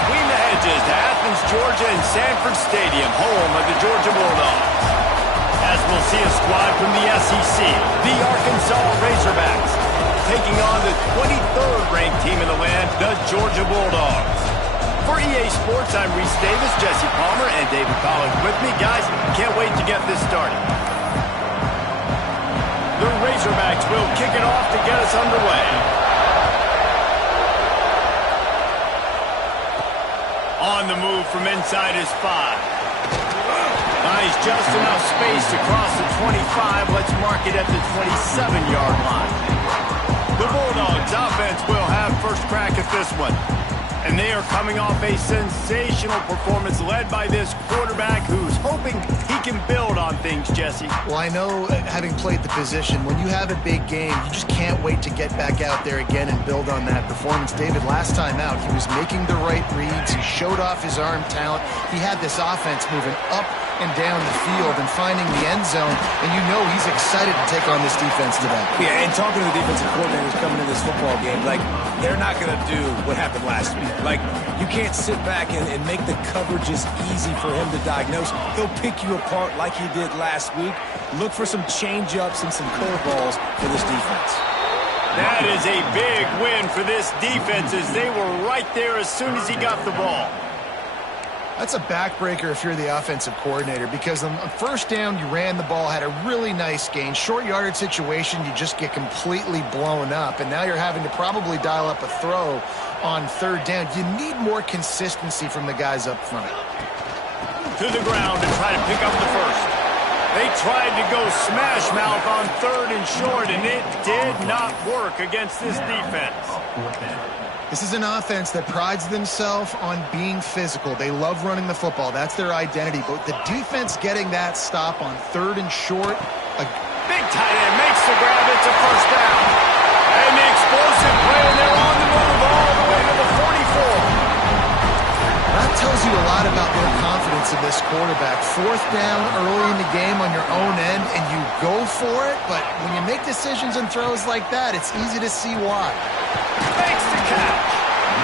between the hedges to Athens, Georgia and Sanford Stadium, home of the Georgia Bulldogs. As we'll see a squad from the SEC, the Arkansas Razorbacks, taking on the 23rd ranked team in the land, the Georgia Bulldogs. For EA Sports, I'm Reese Davis, Jesse Palmer, and David Collins with me. Guys, can't wait to get this started. The Razorbacks will kick it off to get us underway. On the move from inside his 5. Nice, just enough space to cross the 25. Let's mark it at the 27-yard line. The Bulldogs offense will have first crack at this one. And they are coming off a sensational performance led by this quarterback who's hoping he can build on things, Jesse. Well, I know, having played the position, when you have a big game, you just can't wait to get back out there again and build on that performance. David, last time out, he was making the right reads. He showed off his arm talent. He had this offense moving up and down the field and finding the end zone, and you know he's excited to take on this defense today. Yeah, and talking to the defensive coordinators coming into this football game, like, they're not going to do what happened last week. Like, you can't sit back and make the coverages easy for him to diagnose. He'll pick you apart like he did last week. Look for some change-ups and some curveballs for this defense. That is a big win for this defense as they were right there as soon as he got the ball. That's a backbreaker if you're the offensive coordinator, because on first down, you ran the ball, had a really nice gain. Short yardage situation, you just get completely blown up, and now you're having to probably dial up a throw on third down. You need more consistency from the guys up front. To the ground to try to pick up the first. They tried to go smash mouth on third and short, and it did not work against this defense. This is an offense that prides themselves on being physical. They love running the football. That's their identity. But the defense getting that stop on third and short. Big tight end makes the grab. It's a first down. And the explosive play, and they're on the move all the way to the 44. That tells you a lot about their confidence in this quarterback. Fourth down early in the game on your own end, and you go for it. But when you make decisions and throws like that, it's easy to see why. Makes the catch.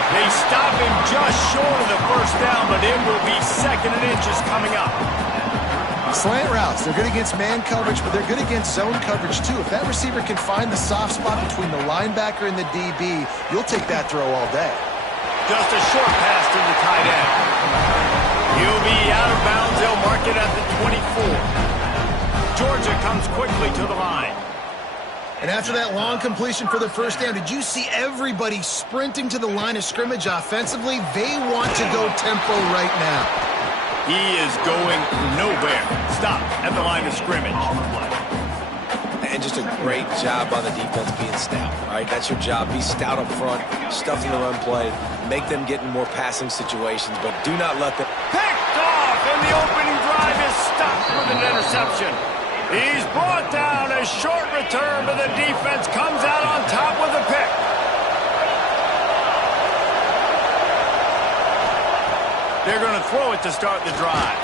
They stop him just short of the first down, but it will be second and inches coming up. Slant routes, they're good against man coverage, but they're good against zone coverage too. If that receiver can find the soft spot between the linebacker and the DB, you'll take that throw all day. Just a short pass to the tight end. He'll be out of bounds. They'll mark it at the 24. Georgia comes quickly to the line. And after that long completion for the first down, did you see everybody sprinting to the line of scrimmage offensively? They want to go tempo right now. He is going nowhere. Stop at the line of scrimmage. And just a great job by the defense being stout, all right? That's your job. Be stout up front, stuff in the run play, make them get in more passing situations, but do not let them... Picked off, and the opening drive is stopped with an interception. He's brought down. A short return, but the defense comes out on top with a pick. They're going to throw it to start the drive.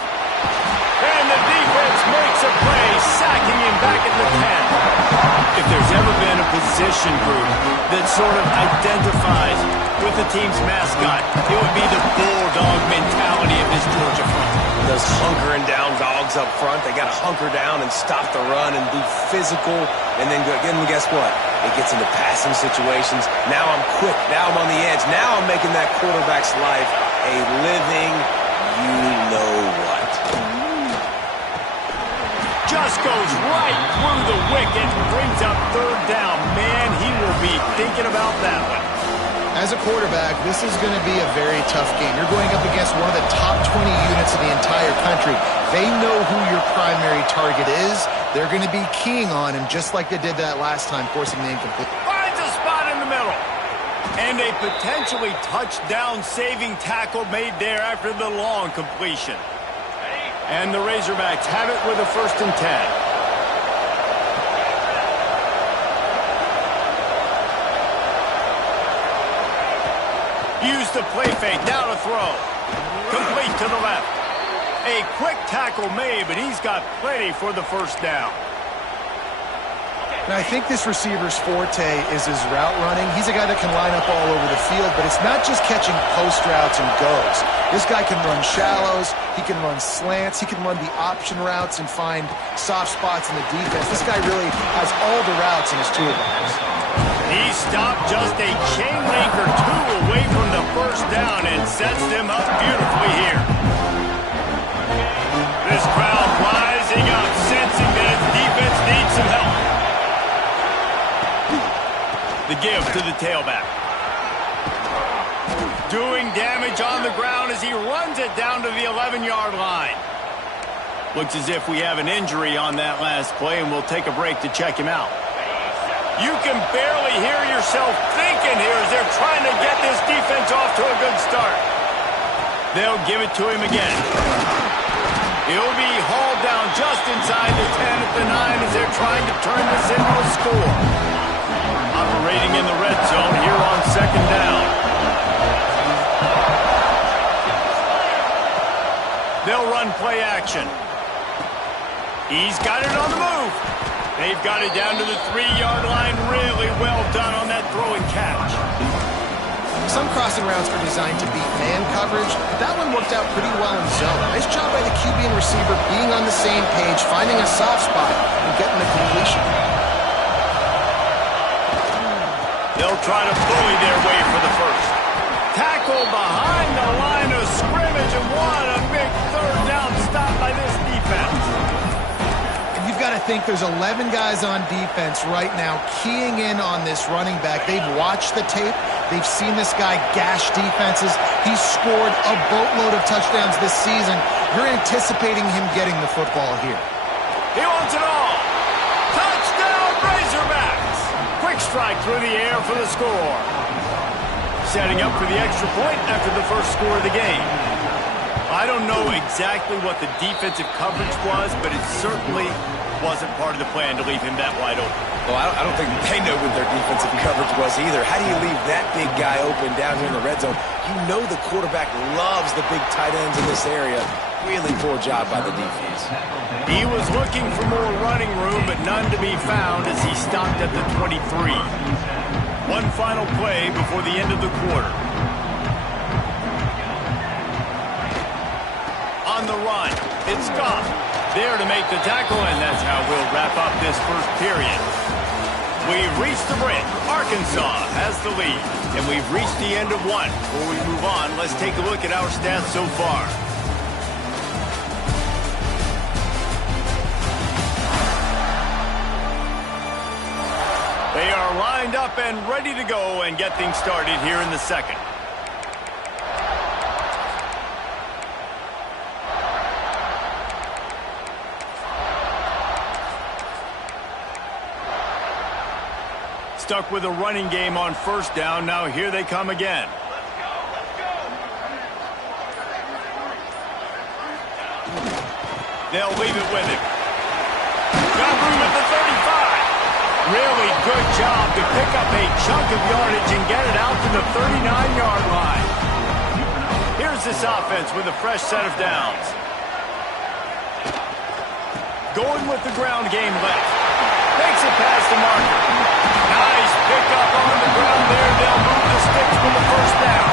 And the defense makes a play, sacking him back at the 10. If there's ever been a position group that sort of identifies with the team's mascot, it would be the bulldog mentality of this Georgia front. Those hunkering down dogs up front, they got to hunker down and stop the run and be physical. And then guess what? It gets into passing situations. Now I'm quick. Now I'm on the edge. Now I'm making that quarterback's life a living you-know-what. Just goes right through the wicket, brings up third down. Man, he will be thinking about that one. As a quarterback, this is going to be a very tough game. You're going up against one of the top 20 units in the entire country. They know who your primary target is. They're going to be keying on him just like they did that last time, forcing the incomplete. Finds a spot in the middle. And a potentially touchdown-saving tackle made there after the long completion. And the Razorbacks have it with a 1st and 10. Use the play fake, now to throw. Complete to the left. A quick tackle made, but he's got plenty for the first down. And I think this receiver's forte is his route running. He's a guy that can line up all over the field, but it's not just catching post routes and goes. This guy can run shallows, he can run slants, he can run the option routes and find soft spots in the defense. This guy really has all the routes in his toolbox. He stopped just a chain link or two away from the first down and sets them up beautifully here. This crowd rising up, sensing that its defense needs some help. The give to the tailback. Doing damage on the ground as he runs it down to the 11-yard line. Looks as if we have an injury on that last play, and we'll take a break to check him out. You can barely hear yourself thinking here as they're trying to get this defense off to a good start. They'll give it to him again. He'll be hauled down just inside the 10 at the 9 as they're trying to turn this into a score. Operating in the red zone here on second down. They'll run play action. He's got it on the move. They've got it down to the 3-yard line. Really well done on that throw and catch. Some crossing routes are designed to beat man coverage, but that one worked out pretty well in zone. Nice job by the QB and receiver being on the same page, finding a soft spot, and getting the completion. They'll try to bully their way for the first. Tackle behind the line of scrimmage, and what a big third down stop by this defense. You've got to think there's 11 guys on defense right now keying in on this running back. They've watched the tape. They've seen this guy gash defenses. He's scored a boatload of touchdowns this season. You're anticipating him getting the football here. He wants it all. Touchdown, Razorbacks. Quick strike through the air for the score. Setting up for the extra point after the first score of the game. I don't know exactly what the defensive coverage was, but it certainly wasn't part of the plan to leave him that wide open. Well, I don't think they know what their defensive coverage was either. How do you leave that big guy open down here in the red zone? You know the quarterback loves the big tight ends in this area. Really poor job by the defense. He was looking for more running room, but none to be found as he stopped at the 23. One final play before the end of the quarter. On the run, it's Goff. There to make the tackle, and that's how we'll wrap up this first period. We've reached the break. Arkansas has the lead, and we've reached the end of one. Before we move on, let's take a look at our stats so far. They are lined up and ready to go and get things started here in the second. Stuck with a running game on first down. Now here they come again. They'll leave it with him. Got room at the 35. Really good job to pick up a chunk of yardage and get it out to the 39-yard line. Here's this offense with a fresh set of downs. Going with the ground game left. Makes it past the marker. Nice pick up on the ground there. They'll move the sticks for the first down.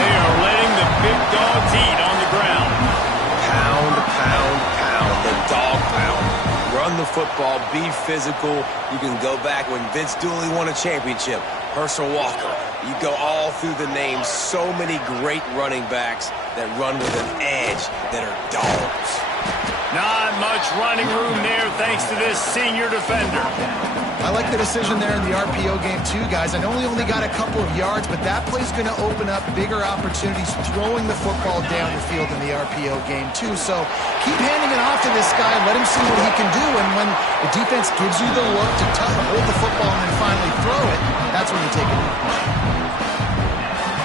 They are letting the big dogs eat on the ground. Pound, pound, pound. The dog pound. Run the football. Be physical. You can go back when Vince Dooley won a championship. Herschel Walker. You go all through the names. So many great running backs that run with an edge that are dogs. Not much running room there thanks to this senior defender. I like the decision there in the RPO game too, guys. I know he only got a couple of yards, but that play's going to open up bigger opportunities throwing the football down the field in the RPO game too. So keep handing it off to this guy. Let him see what he can do. And when the defense gives you the look to hold the football and then finally throw it, that's when you take it.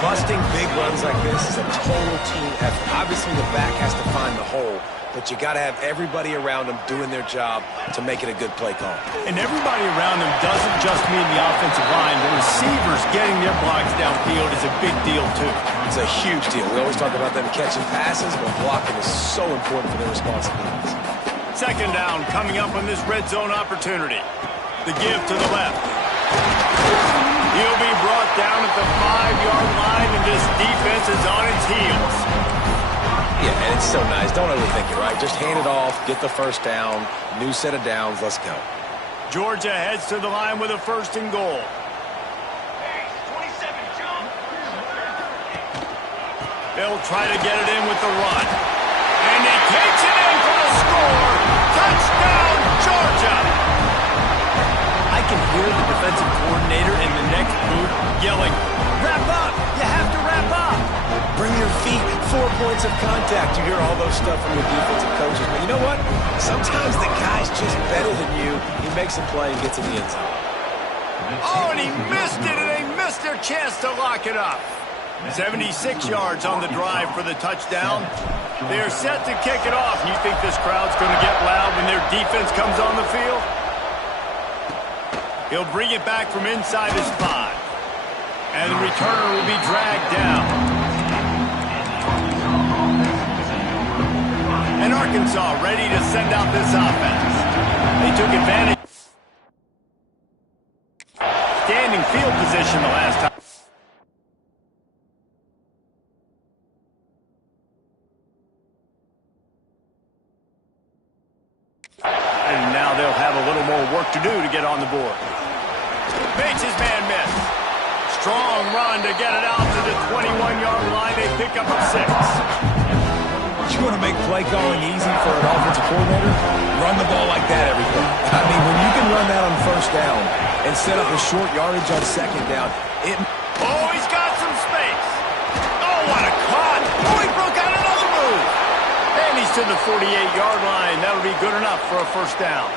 Busting big runs like this is a total team effort. Obviously, the back has to find the hole, but you got to have everybody around them doing their job to make it a good play call. And everybody around them doesn't just mean the offensive line. The receivers getting their blocks downfield is a big deal, too. It's a huge deal. We always talk about them catching passes, but blocking is so important for their responsibilities. Second down coming up on this red zone opportunity. The give to the left. He'll be brought down at the 5-yard line, and this defense is on its heels. Yeah, and it's so nice. Don't overthink it, right? Just hand it off, get the first down, new set of downs, let's go. Georgia heads to the line with a 1st and goal. They'll try to get it in with the run. And he takes it in for the score. Touchdown, Georgia! I can hear the defensive coordinator in the next booth yelling, "Wrap up! You have to wrap up!" Bring your feet, 4 points of contact. You hear all those stuff from your defensive coaches. But you know what? Sometimes the guy's just better than you. He makes a play and gets in the end zone. Oh, and he missed it, and they missed their chance to lock it up. 76 yards on the drive for the touchdown. They're set to kick it off. You think this crowd's going to get loud when their defense comes on the field? He'll bring it back from inside his 5. And the returner will be dragged down. And Arkansas ready to send out this offense. They took advantage. Standing field position the last time. And now they'll have a little more work to do to get on the board. Makes his man miss. Strong run to get it out to the 21-yard line. They pick up a 6. You want to make play calling easy for an offensive coordinator? Run the ball like that every play. I mean, when you can run that on 1st down and set up a short yardage on 2nd down, it... Oh, he's got some space. Oh, what a cut. Oh, he broke out another move. And he's to the 48-yard line. That'll be good enough for a 1st down.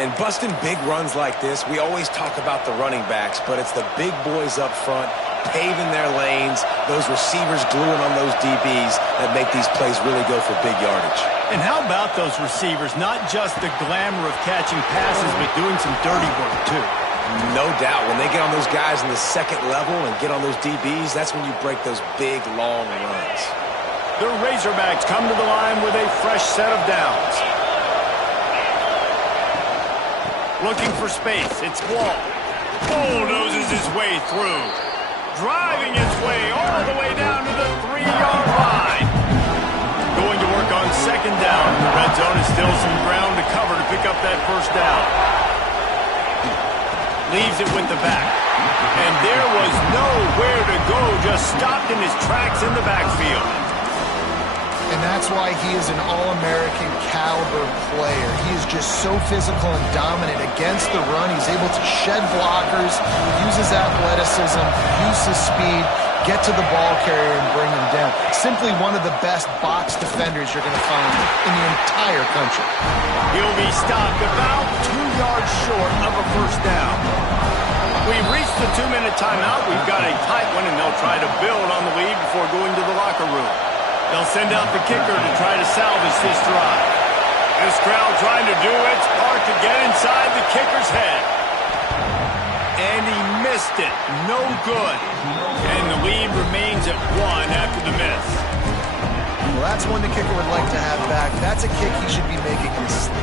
And busting big runs like this, we always talk about the running backs, but it's the big boys up front paving their lanes, those receivers gluing on those DBs that make these plays really go for big yardage. And how about those receivers? Not just the glamour of catching passes, but doing some dirty work, too. No doubt. When they get on those guys in the 2nd level and get on those DBs, that's when you break those big, long runs. The Razorbacks come to the line with a fresh set of downs. Looking for space. It's Wall. Bulldozes his way through. Driving his way all the way down to the 3-yard line. Going to work on 2nd down. The red zone is still some ground to cover to pick up that 1st down. Leaves it with the back. And there was nowhere to go. Just stopped in his tracks in the backfield. And that's why he is an All-American caliber player. He is just so physical and dominant against the run. He's able to shed blockers, use his athleticism, use his speed, get to the ball carrier and bring him down. Simply one of the best box defenders you're going to find in the entire country. He'll be stopped about 2 yards short of a 1st down. We've reached the 2-minute timeout. We've got a tight one, and they'll try to build on the lead before going to the locker room. They'll send out the kicker to try to salvage this drive. This crowd trying to do its part to get inside the kicker's head. And he missed it. No good. And the lead remains at 1 after the miss. Well, that's one the kicker would like to have back. That's a kick he should be making in his sleep.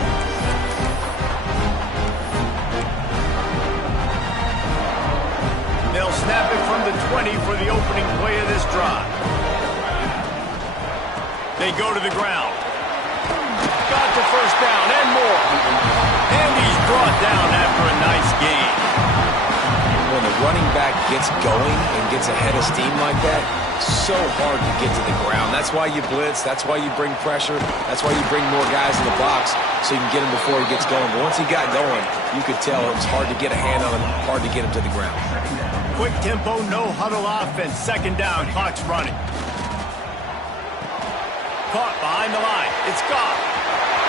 They'll snap it from the 20 for the opening play of this drive. They go to the ground. Got the 1st down and more. And he's brought down after a nice gain. When the running back gets going and gets ahead of steam like that, so hard to get to the ground. That's why you blitz. That's why you bring pressure. That's why you bring more guys in the box so you can get him before he gets going. But once he got going, you could tell it was hard to get a hand on him, hard to get him to the ground. Quick tempo, no huddle offense. 2nd down, clock's running. Caught behind the line. It's Goff.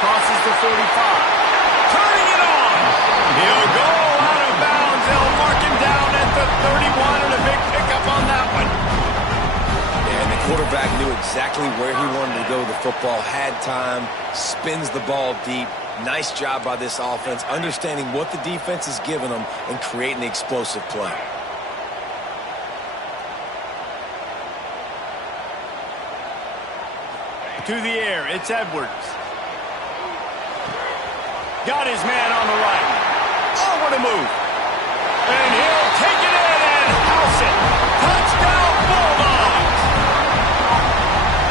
Crosses the 45. Turning it on. He'll go out of bounds. They'll mark him down at the 31 and a big pickup on that one. And the quarterback knew exactly where he wanted to go with the football, had time, spins the ball deep. Nice job by this offense, understanding what the defense is giving them and creating the explosive play. To the air, it's Edwards. Got his man on the right. what a move. And he'll take it in and house it. Touchdown, Bulldogs.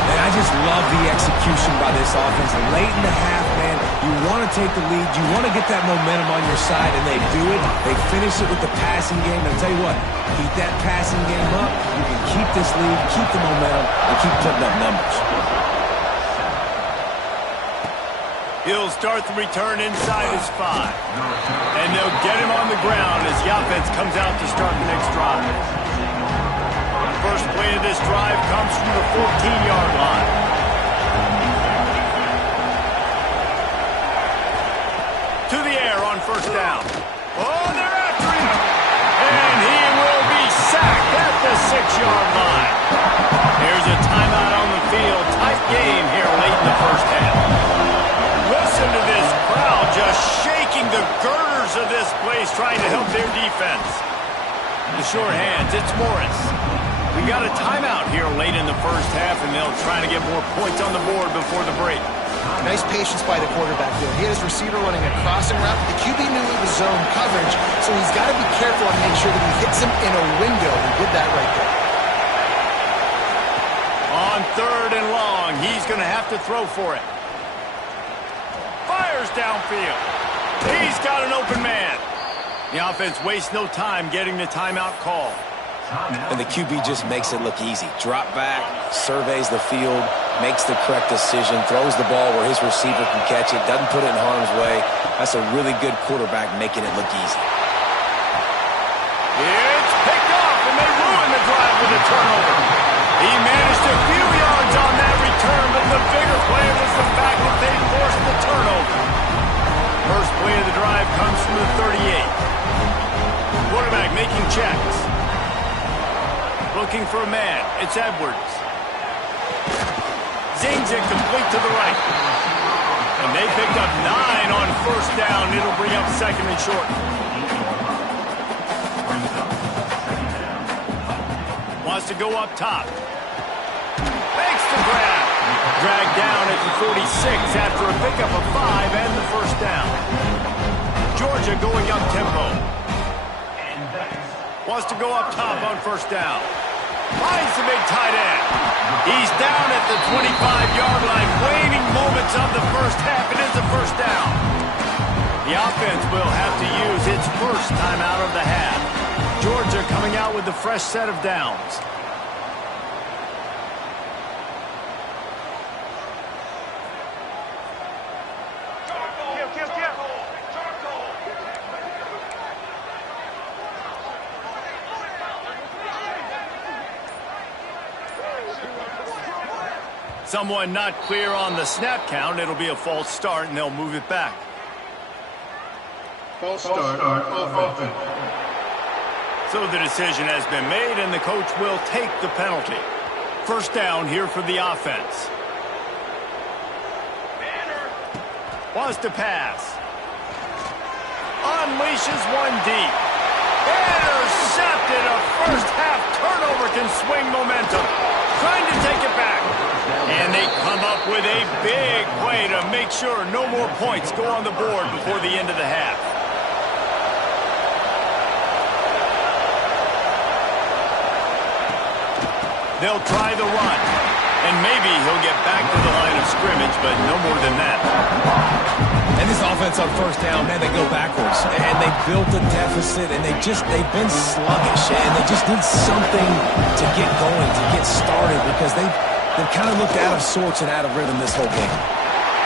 And I just love the execution by this offense. Late in the half, man, you want to take the lead. You want to get that momentum on your side, and they do it. They finish it with the passing game. And I'll tell you what, keep that passing game up. You can keep this lead, keep the momentum, and keep putting up numbers. He'll start the return inside his 5. And they'll get him on the ground as the offense comes out to start the next drive. First play of this drive comes from the 14-yard line. To the air on first down. Oh, they're after him. And he will be sacked at the 6-yard line. Here's a timeout on the field. Tight game here late in the first half. Listen to this crowd just shaking the girders of this place trying to help their defense. The short hands, it's Morris. We got a timeout here late in the first half, and they'll try to get more points on the board before the break. Nice patience by the quarterback there. He had his receiver running a crossing route. The QB knew it was zone coverage, so he's got to be careful and make sure that he hits him in a window. He did that right there. On 3rd and long, he's going to have to throw for it. Fires downfield. He's got an open man. The offense wastes no time getting the timeout call. And the QB just makes it look easy. Drop back, surveys the field, makes the correct decision, throws the ball where his receiver can catch it, doesn't put it in harm's way. That's a really good quarterback making it look easy. It's picked off, and they ruin the drive with a turnover. He managed a few yards on that return, but the bigger play was the fact that they forced the turnover. First play of the drive comes from the 38. Quarterback making checks. Looking for a man. It's Edwards. Zings it complete to the right. And they picked up 9 on first down. It'll bring up 2nd and short. Wants to go up top. Makes the grab. Dragged down at the 46 after a pickup of 5 and the first down. Georgia going up tempo. Wants to go up top on first down. Finds the big tight end. He's down at the 25-yard line. Waning moments of the first half. It is a first down. The offense will have to use its first timeout of the half. Georgia coming out with a fresh set of downs. Someone not clear on the snap count. It'll be a false start, and they'll move it back. False start offense. So the decision has been made, and the coach will take the penalty. First down here for the offense. Wants to pass. Unleashes one deep. Intercepted. A first half turnover can swing momentum. Trying to take it back. And they come up with a big play to make sure no more points go on the board before the end of the half. They'll try the run. And maybe he'll get back to the line of scrimmage, but no more than that. And this offense on first down, man, they go backwards. And they built a deficit, and they've been sluggish. And they just need something to get going, to get started, because they've kind of looked out of sorts and out of rhythm this whole game.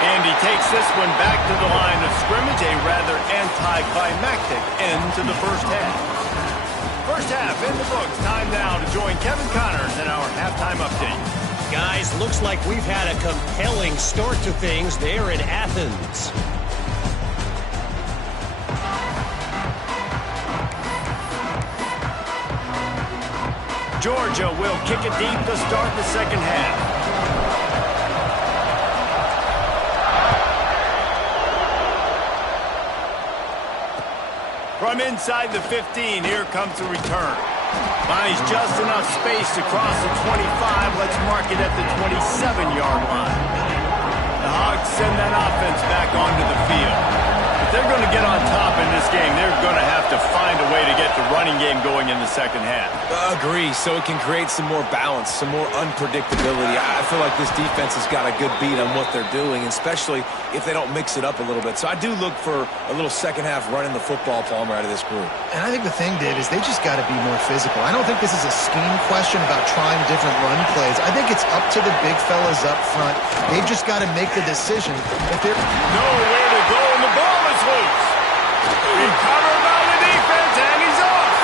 And he takes this one back to the line of scrimmage, a rather anticlimactic end to the first half. First half in the books. Time now to join Kevin Connors in our halftime update. Guys, looks like we've had a compelling start to things there in Athens. Georgia will kick it deep to start the second half. From inside the 15, here comes the return. Finds just enough space to cross the 25. Let's mark it at the 27-yard line. The Hogs send that offense back onto the field. The they're going to get on top in this game, they're going to have to find a way to get the running game going in the second half. Agree, so it can create some more balance, some more unpredictability. I feel like this defense has got a good beat on what they're doing, especially if they don't mix it up a little bit. So I do look for a little second half running the football, Palmer, out of this group. And I think the thing, Dave, is they just got to be more physical. I don't think this is a scheme question about trying different run plays. I think it's up to the big fellas up front. They've just got to make the decision that they're nowhere to go, and the ball is loose. Recovered by the defense, and he's off.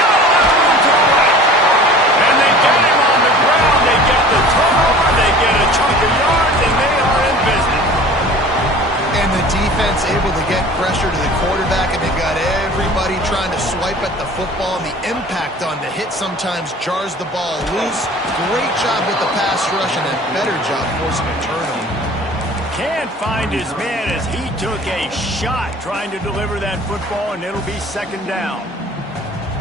No, that's room to the right. And they get him on the ground. They get the turnover. They get a chunk of yards, and they are in business. And the defense able to get pressure to the quarterback, and they've got everybody trying to swipe at the football, and the impact on the hit sometimes jars the ball loose. Great job with the pass rush, and a better job forcing a turnover. Can't find his man as he took a shot trying to deliver that football, and it'll be second down.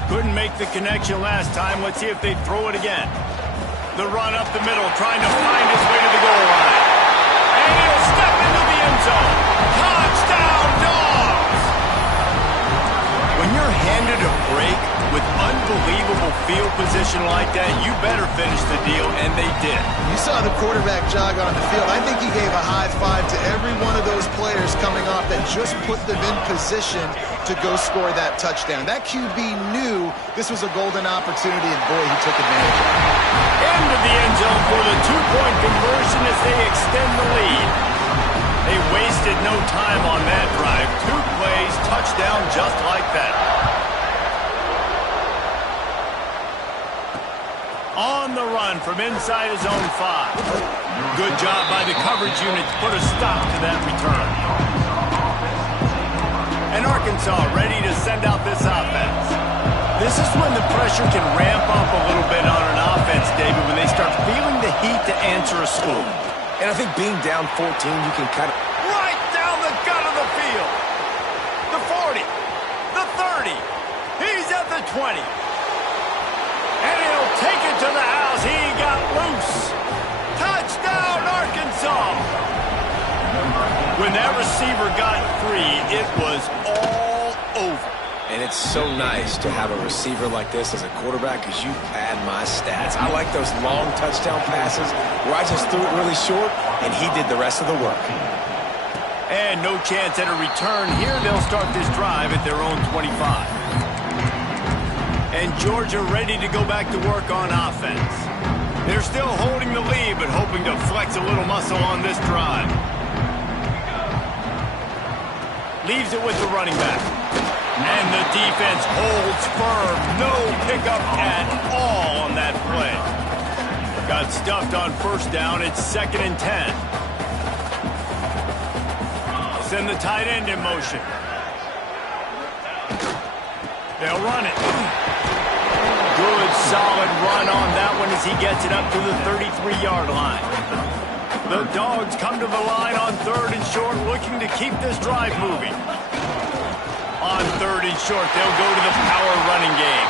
Couldn't make the connection last time. Let's see if they throw it again. The run up the middle, trying to find his way to the goal line. And he'll step into the end zone. Touchdown, Dogs! When you're handed a break with unbelievable field position like that, you better finish the deal, and they did. You saw the quarterback jog on the field. I think he gave a high five to every one of those players coming off that just put them in position to go score that touchdown. That QB knew this was a golden opportunity, and boy, he took advantage of it. Into the end zone for the two-point conversion as they extend the lead. They wasted no time on that drive. 2 plays, touchdown just like that. On the run from inside his own 5. Good job by the coverage unit to put a stop to that return. And Arkansas ready to send out this offense. This is when the pressure can ramp up a little bit on an offense, David, when they start feeling the heat to answer a score. And I think being down 14, you can kind of... Right down the gut of the field. The 40. The 30. He's at the 20. And he'll take it to the house. He got loose. Touchdown, Arkansas. When that receiver got free, it was all over. And it's so nice to have a receiver like this as a quarterback because you pad my stats. I like those long touchdown passes where I just threw it really short and he did the rest of the work. And no chance at a return here. They'll start this drive at their own 25. And Georgia ready to go back to work on offense. They're still holding the lead, but hoping to flex a little muscle on this drive. Leaves it with the running back. And the defense holds firm. No pickup at all on that play. Got stuffed on first down. It's 2nd and 10. Send the tight end in motion. They'll run it. Good, solid run on that one as he gets it up to the 33-yard line. The Dogs come to the line on 3rd and short, looking to keep this drive moving. On 3rd and short, they'll go to the power running game.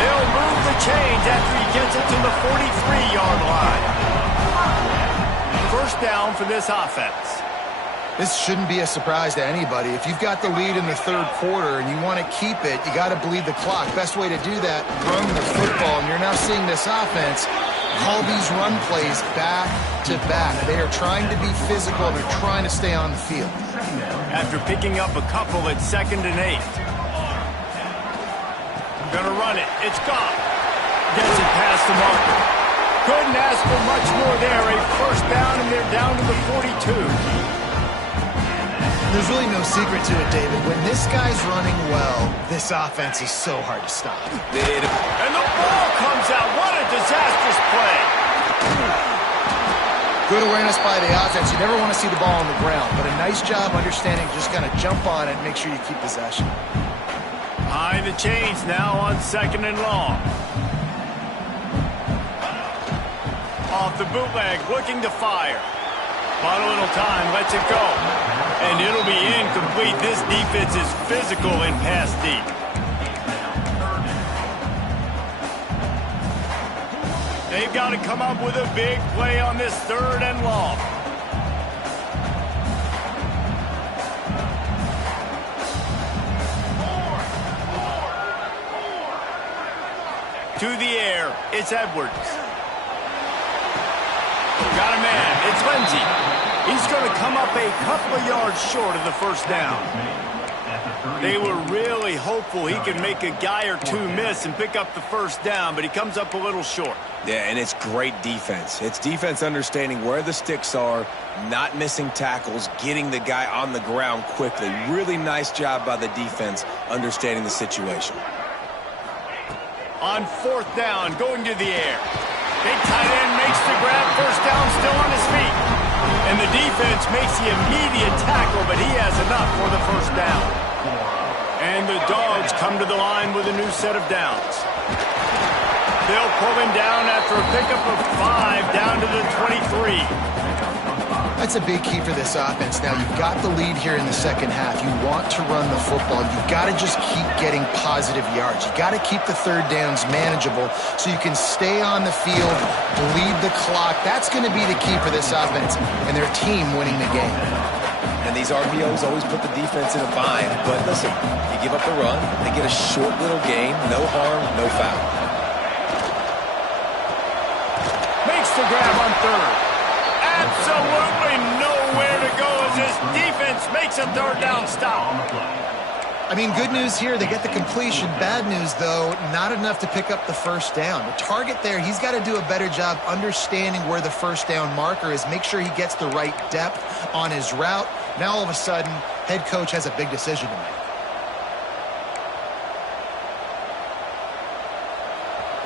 They'll move the chains after he gets it to the 43-yard line. First down for this offense. This shouldn't be a surprise to anybody. If you've got the lead in the 3rd quarter and you want to keep it, you got to bleed the clock. Best way to do that, run the football. And you're now seeing this offense call these run plays back to back. They are trying to be physical. They're trying to stay on the field. After picking up a couple at 2nd and 8. Gonna run it. It's gone. Gets it past the marker. Couldn't ask for much more there. A first down, and they're down to the 42. There's really no secret to it, David. When this guy's running well, this offense is so hard to stop. And the ball comes out. What a disastrous play. Good awareness by the offense. You never want to see the ball on the ground, but a nice job understanding just kind of jump on it and make sure you keep possession. High the chains now on 2nd and long. Off the bootleg, looking to fire. Bought a little time, lets it go. And it'll be incomplete. This defense is physical and pass deep. They've got to come up with a big play on this 3rd and long. To the air, it's Edwards. Got a man, it's Lindsey. He's going to come up a couple of yards short of the first down. They were really hopeful he could make a guy or two miss and pick up the first down, but he comes up a little short. Yeah, and it's great defense. It's defense understanding where the sticks are, not missing tackles, getting the guy on the ground quickly. Really nice job by the defense understanding the situation. On fourth down, going to the air. Big tight end makes the grab, first down, still on his feet. And the defense makes the immediate tackle, but he has enough for the first down. And the Dogs come to the line with a new set of downs. They'll pull him down after a pickup of 5 down to the 23. That's a big key for this offense. Now, you've got the lead here in the second half. You want to run the football. You've got to just keep getting positive yards. You've got to keep the third downs manageable so you can stay on the field, lead the clock. That's going to be the key for this offense and their team winning the game. And these RPOs always put the defense in a bind. But listen, you give up the run, they get a short little gain, no harm, no foul. Makes the grab on third. Absolutely nowhere to go as this defense makes a third down stop. I mean, good news here, they get the completion. Bad news, though, not enough to pick up the first down. The target there, he's got to do a better job understanding where the first down marker is, make sure he gets the right depth on his route. Now, all of a sudden, head coach has a big decision to make.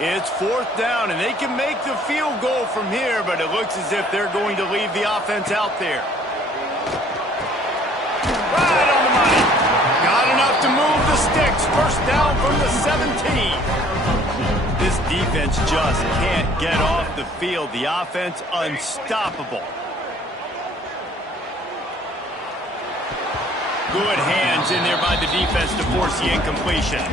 It's fourth down, and they can make the field goal from here, but it looks as if they're going to leave the offense out there. Right on the money. Got enough to move the sticks. First down from the 17. This defense just can't get off the field. The offense unstoppable. Good hands in there by the defense to force the incompletion.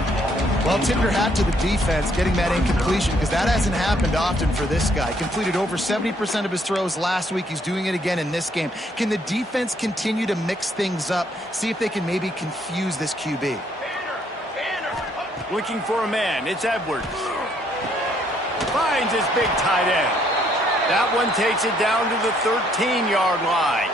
Well, tip your hat to the defense getting that incompletion because that hasn't happened often for this guy. Completed over 70% of his throws last week. He's doing it again in this game. Can the defense continue to mix things up? See if they can maybe confuse this QB. Looking for a man. It's Edwards. Finds his big tight end. That one takes it down to the 13-yard line.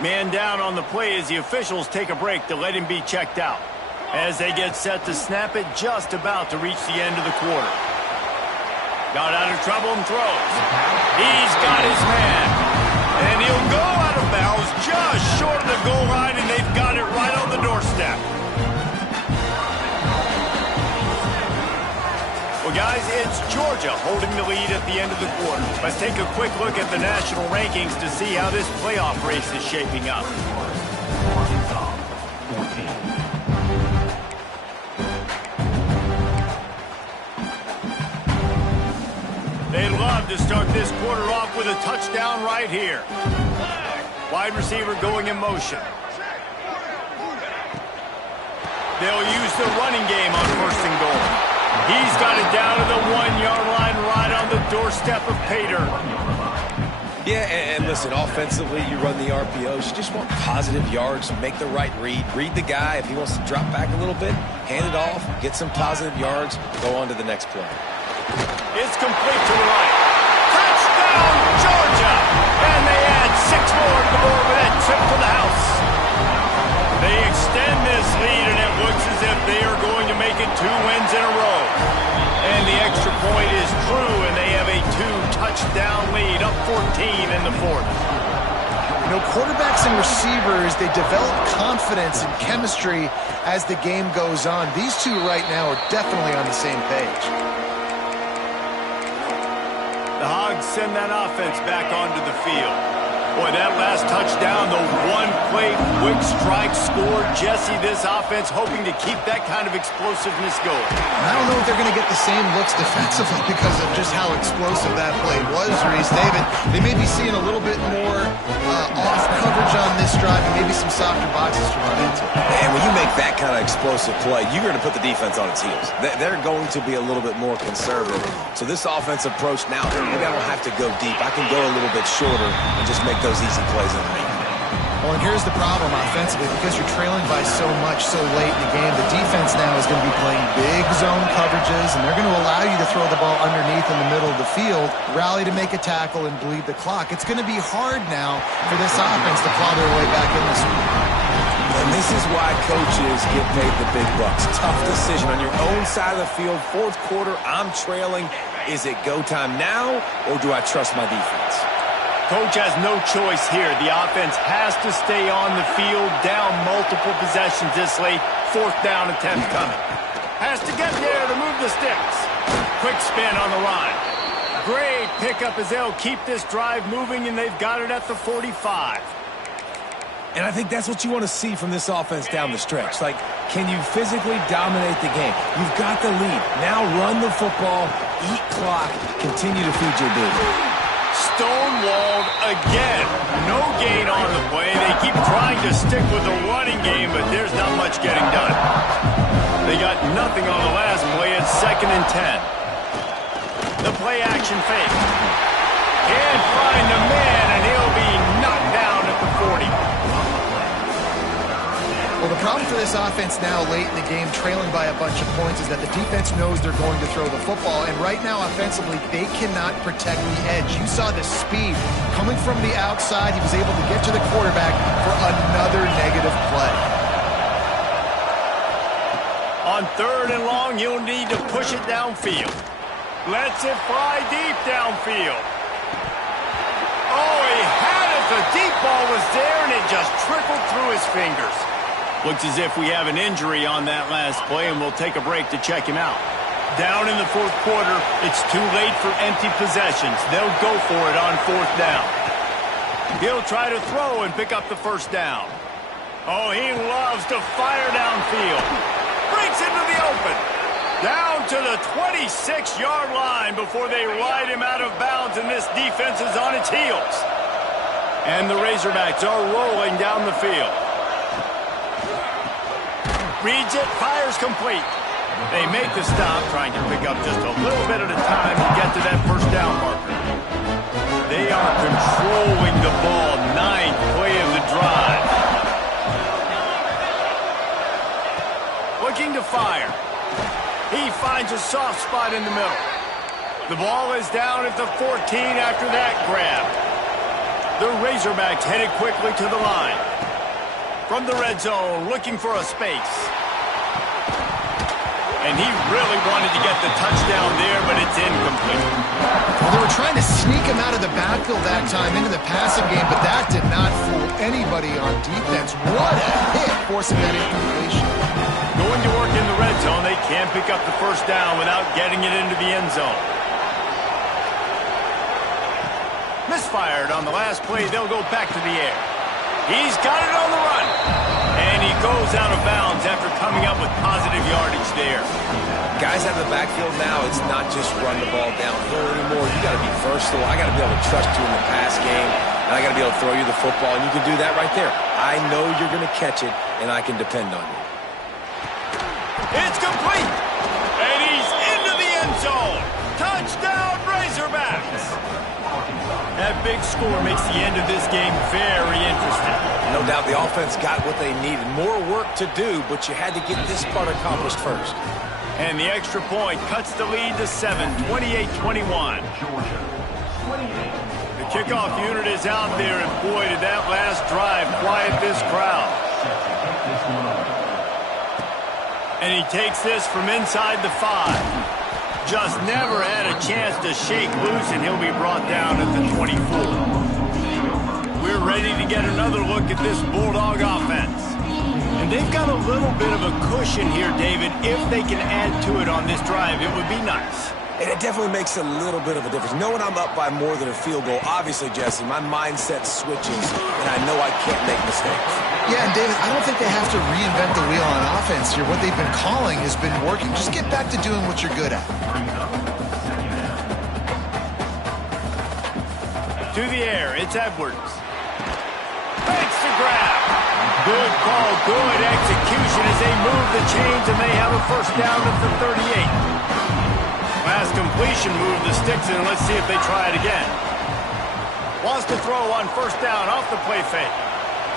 Man down on the play as the officials take a break to let him be checked out. As they get set to snap it, just about to reach the end of the quarter. Got out of trouble and throws. He's got his man. And he'll go out of bounds just short of the goal line, and they've got it right on the doorstep. Well, guys, it's Georgia holding the lead at the end of the quarter. Let's take a quick look at the national rankings to see how this playoff race is shaping up. They'd love to start this quarter off with a touchdown right here. Wide receiver going in motion. They'll use the running game on first and goal. He's got it down to the 1-yard line right on the doorstep of Pater. Yeah, and listen, offensively, you run the RPOs. You just want positive yards, make the right read. Read the guy. If he wants to drop back a little bit, hand it off, get some positive yards, go on to the next play. It's complete to the right. Touchdown, Georgia! And they add 6 more to the board with that trip to the house. They extend this lead, and it looks as if they are going to make it 2 wins in a row. And the extra point is true, and they have a 2-touchdown lead, up 14 in the fourth. You know, quarterbacks and receivers, they develop confidence and chemistry as the game goes on. These two right now are definitely on the same page. The Hogs send that offense back onto the field. Boy, that last touchdown, the one-play quick strike score. Jesse, this offense hoping to keep that kind of explosiveness going. I don't know if they're going to get the same looks defensively because of just how explosive that play was, Reese. David, they may be seeing a little bit more off coverage on this drive and maybe some softer boxes to run into. And when you make that kind of explosive play, you're going to put the defense on its heels. They're going to be a little bit more conservative. So this offensive approach now, maybe I don't have to go deep. I can go a little bit shorter and just make those easy plays in the league. Well, and here's the problem offensively. Because you're trailing by so much so late in the game, the defense now is going to be playing big zone coverages, and they're going to allow you to throw the ball underneath in the middle of the field, rally to make a tackle, and bleed the clock. It's going to be hard now for this offense to claw their way back in this week. And this is why coaches get paid the big bucks. Tough decision on your own side of the field. Fourth quarter, I'm trailing. Is it go time now, or do I trust my defense? Coach has no choice here. The offense has to stay on the field, down multiple possessions this late. Fourth down attempt coming. Has to get there to move the sticks. Quick spin on the line. Great pickup as they'll keep this drive moving, and they've got it at the 45. And I think that's what you want to see from this offense down the stretch. Like, can you physically dominate the game? You've got the lead. Now run the football, eat clock, continue to feed your baby. Stonewalled again. No gain on the play. They keep trying to stick with the running game, but there's not much getting done. They got nothing on the last play. It's 2nd and 10. The play action fake. Can't find the man, and he'll be knocked down at the 40. Well, the problem for this offense now late in the game, trailing by a bunch of points, is that the defense knows they're going to throw the football. And right now, offensively, they cannot protect the edge. You saw the speed coming from the outside. He was able to get to the quarterback for another negative play. On 3rd and long, you'll need to push it downfield. Lets it fly deep downfield. Oh, he had it. The deep ball was there, and it just trickled through his fingers. Looks as if we have an injury on that last play, and we'll take a break to check him out. Down in the 4th quarter, it's too late for empty possessions. They'll go for it on 4th down. He'll try to throw and pick up the 1st down. Oh, he loves to fire downfield. Breaks into the open. Down to the 26-yard line before they ride him out of bounds, and this defense is on its heels. And the Razorbacks are rolling down the field. Reads it, fires complete. They make the stop, trying to pick up just a little bit at a time to get to that 1st down marker. They are controlling the ball. 9th play of the drive. Looking to fire. He finds a soft spot in the middle. The ball is down at the 14 after that grab. The Razorbacks headed quickly to the line. From the red zone, looking for a space. And he really wanted to get the touchdown there, but it's incomplete. Well, they were trying to sneak him out of the backfield that time into the passing game, but that did not fool anybody on defense. What a hit, forcing that incompletion. Going to work in the red zone, they can't pick up the 1st down without getting it into the end zone. Misfired on the last play, they'll go back to the air. He's got it on the run. And he goes out of bounds after coming up with positive yardage there. Guys out of the backfield now, it's not just run the ball downhill anymore. You got to be versatile. I got to be able to trust you in the pass game, and I got to be able to throw you the football, and you can do that right there. I know you're going to catch it, and I can depend on you. It's complete. And he's into the end zone. Touchdown, Razorbacks. That big score makes the end of this game very interesting. No doubt the offense got what they needed. More work to do, but you had to get this part accomplished first. And the extra point cuts the lead to 7, 28-21. The kickoff unit is out there, and boy, did that last drive quiet this crowd. And he takes this from inside the 5. Just never had a chance to shake loose, and he'll be brought down at the 24. We're ready to get another look at this Bulldog offense. And they've got a little bit of a cushion here, David. If they can add to it on this drive, it would be nice. And it definitely makes a little bit of a difference. Knowing I'm up by more than a field goal, obviously, Jesse, my mindset switches, and I know I can't make mistakes. Yeah, and David, I don't think they have to reinvent the wheel on offense here. What they've been calling has been working. Just get back to doing what you're good at. To the air, it's Edwards. Makes the grab. Good call, good execution as they move the chains, and they have a 1st down at the 38. Last completion moved the sticks in. Let's see if they try it again. Wants to throw on 1st down off the play fake.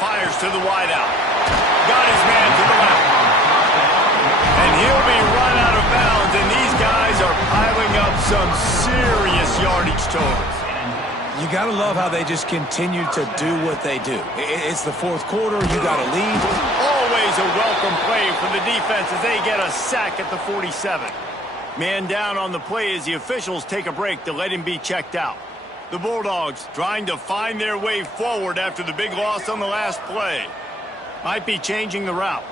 fires to the wideout. Got his man to the left. And he'll be run out of bounds, and these guys are piling up some serious yardage totals. You got to love how they just continue to do what they do. It's the fourth quarter. You got to lead. Always a welcome play for the defense as they get a sack at the 47. Man down on the play as the officials take a break to let him be checked out. The Bulldogs trying to find their way forward after the big loss on the last play. Might be changing the route.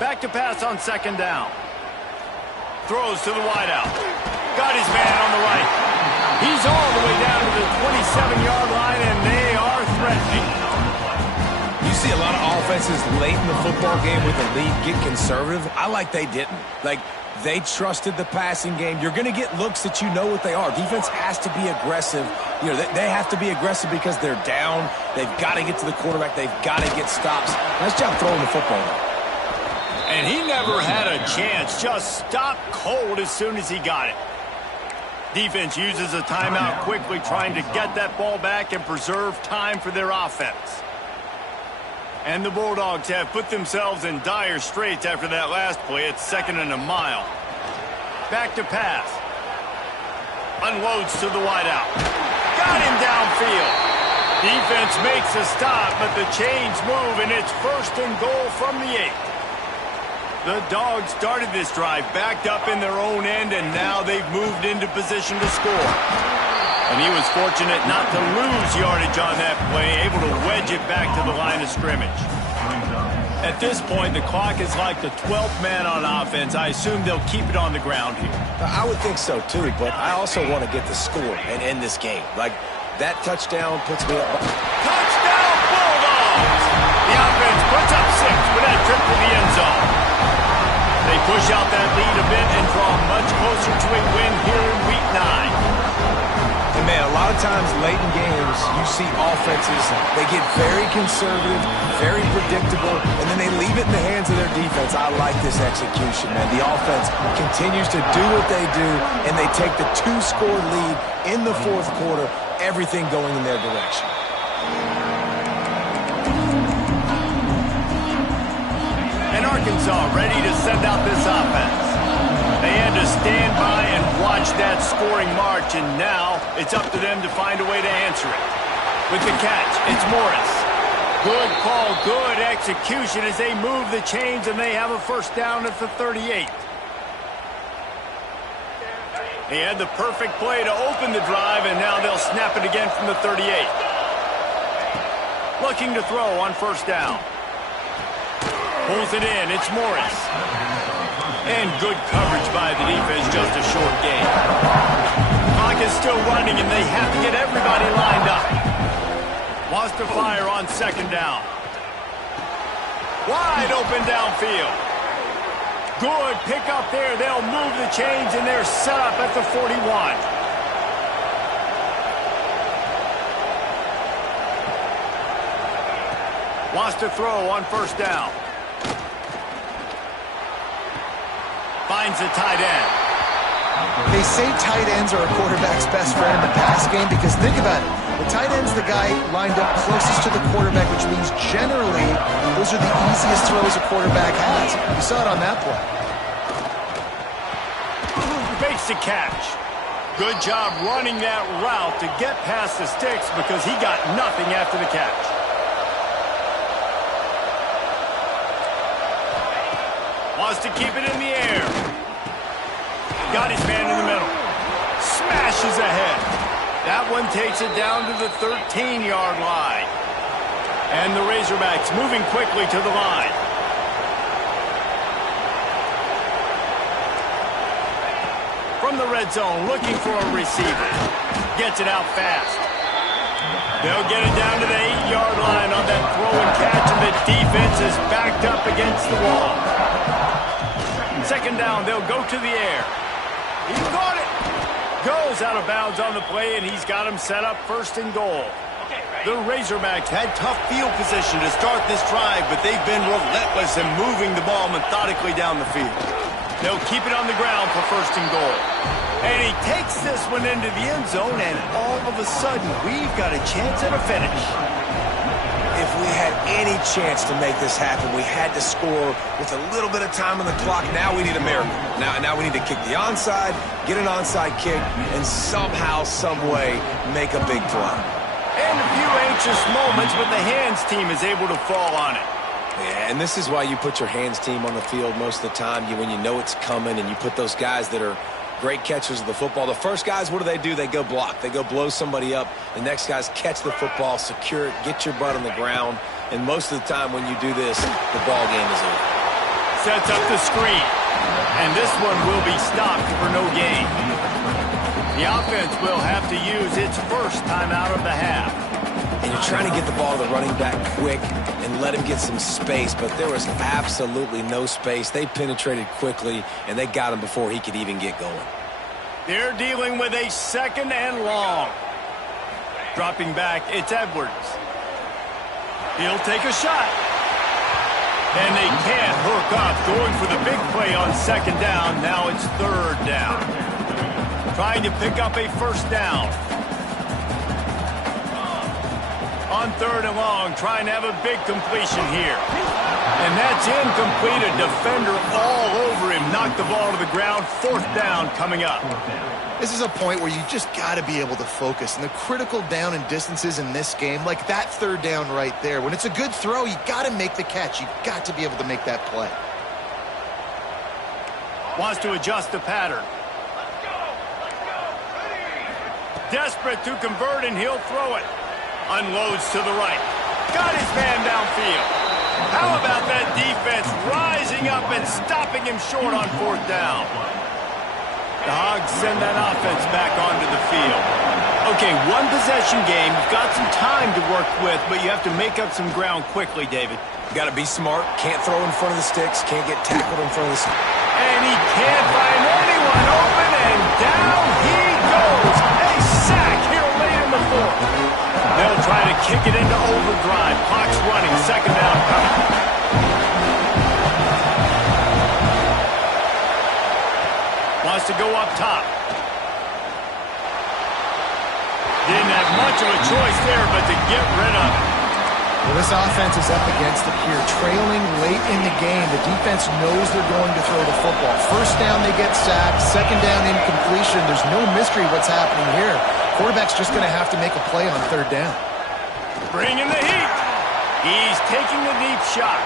Back to pass on second down. Throws to the wideout. Got his man on the right. He's all the way down to the 27-yard line, and they are threatening. You see a lot of offenses late in the football game with a lead get conservative. I like they didn't. Like, they trusted the passing game. You're going to get looks that you know what they are. Defense has to be aggressive. You know, they have to be aggressive because they're down. They've got to get to the quarterback. They've got to get stops. Nice job throwing the football, though. And he never had a chance. Just stopped cold as soon as he got it. Defense uses a timeout quickly, trying to get that ball back and preserve time for their offense. And the Bulldogs have put themselves in dire straits after that last play. It's 2nd and a mile. Back to pass. Unloads to the wideout. Got him downfield. Defense makes a stop, but the chains move, and it's 1st and goal from the 8. The Dogs started this drive backed up in their own end, and now they've moved into position to score. And he was fortunate not to lose yardage on that play, able to wedge it back to the line of scrimmage. At this point, the clock is like the 12th man on offense. I assume they'll keep it on the ground here. I would think so, too, but I also want to get the score and end this game. Like, that touchdown puts me up. Touchdown, Bulldogs! The offense puts up 6 with that trip to the end zone. They push out that lead a bit and draw much closer to a win here in Week 9. And man, a lot of times late in games, you see offenses, they get very conservative, very predictable, and then they leave it in the hands of their defense. I like this execution, man. The offense continues to do what they do, and they take the 2-score lead in the fourth quarter, everything going in their direction. And Arkansas ready to send out this offense. They had to stand by and watch that scoring march, and now it's up to them to find a way to answer it. With the catch, it's Morris. Good call, good execution as they move the chains, and they have a 1st down at the 38. He had the perfect play to open the drive, and now they'll snap it again from the 38. Looking to throw on 1st down. Pulls it in. It's Morris. And good coverage by the defense, just a short game. Clock is still running, and they have to get everybody lined up. Wants to fire on 2nd down. Wide open downfield. Good pick up there. They'll move the chains, and they're set up at the 41. Wants to throw on 1st down. Finds a tight end. They say tight ends are a quarterback's best friend in the pass game because think about it. The tight end's the guy lined up closest to the quarterback, which means generally those are the easiest throws a quarterback has. You saw it on that play. Makes the catch. Good job running that route to get past the sticks because he got nothing after the catch. Wants to keep it in the air. Got his man in the middle. Smashes ahead. That one takes it down to the 13-yard line. And the Razorbacks moving quickly to the line. From the red zone, looking for a receiver. Gets it out fast. They'll get it down to the 8-yard line on that throw and catch, and the defense is backed up against the wall. 2nd down, they'll go to the air. He caught it. Goes out of bounds on the play, and he's got him set up 1st and goal. The Razorbacks had tough field position to start this drive, but they've been relentless in moving the ball methodically down the field. They'll keep it on the ground for first and goal. And he takes this one into the end zone, and all of a sudden, we've got a chance at a finish. If we had any chance to make this happen, we had to score with a little bit of time on the clock. Now we need a miracle. Now we need to kick the onside, get an onside kick, and somehow, some way, make a big play. And a few anxious moments, but the hands team is able to fall on it. Yeah, and this is why you put your hands team on the field most of the time, when you know it's coming, and you put those guys that are great catchers of the football. The first guys, what do? They go block. They go blow somebody up. The next guys catch the football, secure it, get your butt on the ground. And most of the time when you do this, the ball game is over. Sets up the screen. And this one will be stopped for no gain. The offense will have to use its first timeout of the half. And you're trying to get the ball to the running back quick and let him get some space, but there was absolutely no space. They penetrated quickly, and they got him before he could even get going. They're dealing with a second and long. Dropping back, it's Edwards. He'll take a shot. And they can't hook up, going for the big play on second down. Now it's third down. Trying to pick up a first down. On third and long, trying to have a big completion here. And that's incomplete. A defender all over him. Knocked the ball to the ground. Fourth down coming up. This is a point where you just got to be able to focus. And the critical down and distances in this game, like that third down right there, when it's a good throw, you got to make the catch. You got to be able to make that play. Wants to adjust the pattern. Desperate to convert, and he'll throw it. Unloads to the right. Got his man downfield. How about that defense rising up and stopping him short on fourth down? The Hogs send that offense back onto the field. Okay, one possession game. You've got some time to work with, but you have to make up some ground quickly, David. Got to be smart. Can't throw in front of the sticks. Can't get tackled in front of the sticks. And he can't find anyone open, and down he goes. A sack here late in the fourth. They'll try to kick it into overdrive. Clock's running. Second down coming. Wants to go up top. Didn't have much of a choice there, but to get rid of it. Well, this offense is up against it here. Trailing late in the game. The defense knows they're going to throw the football. First down, they get sacked. Second down, incompletion. There's no mystery what's happening here. Quarterback's just going to have to make a play on third down. Bringing the heat. He's taking the deep shot.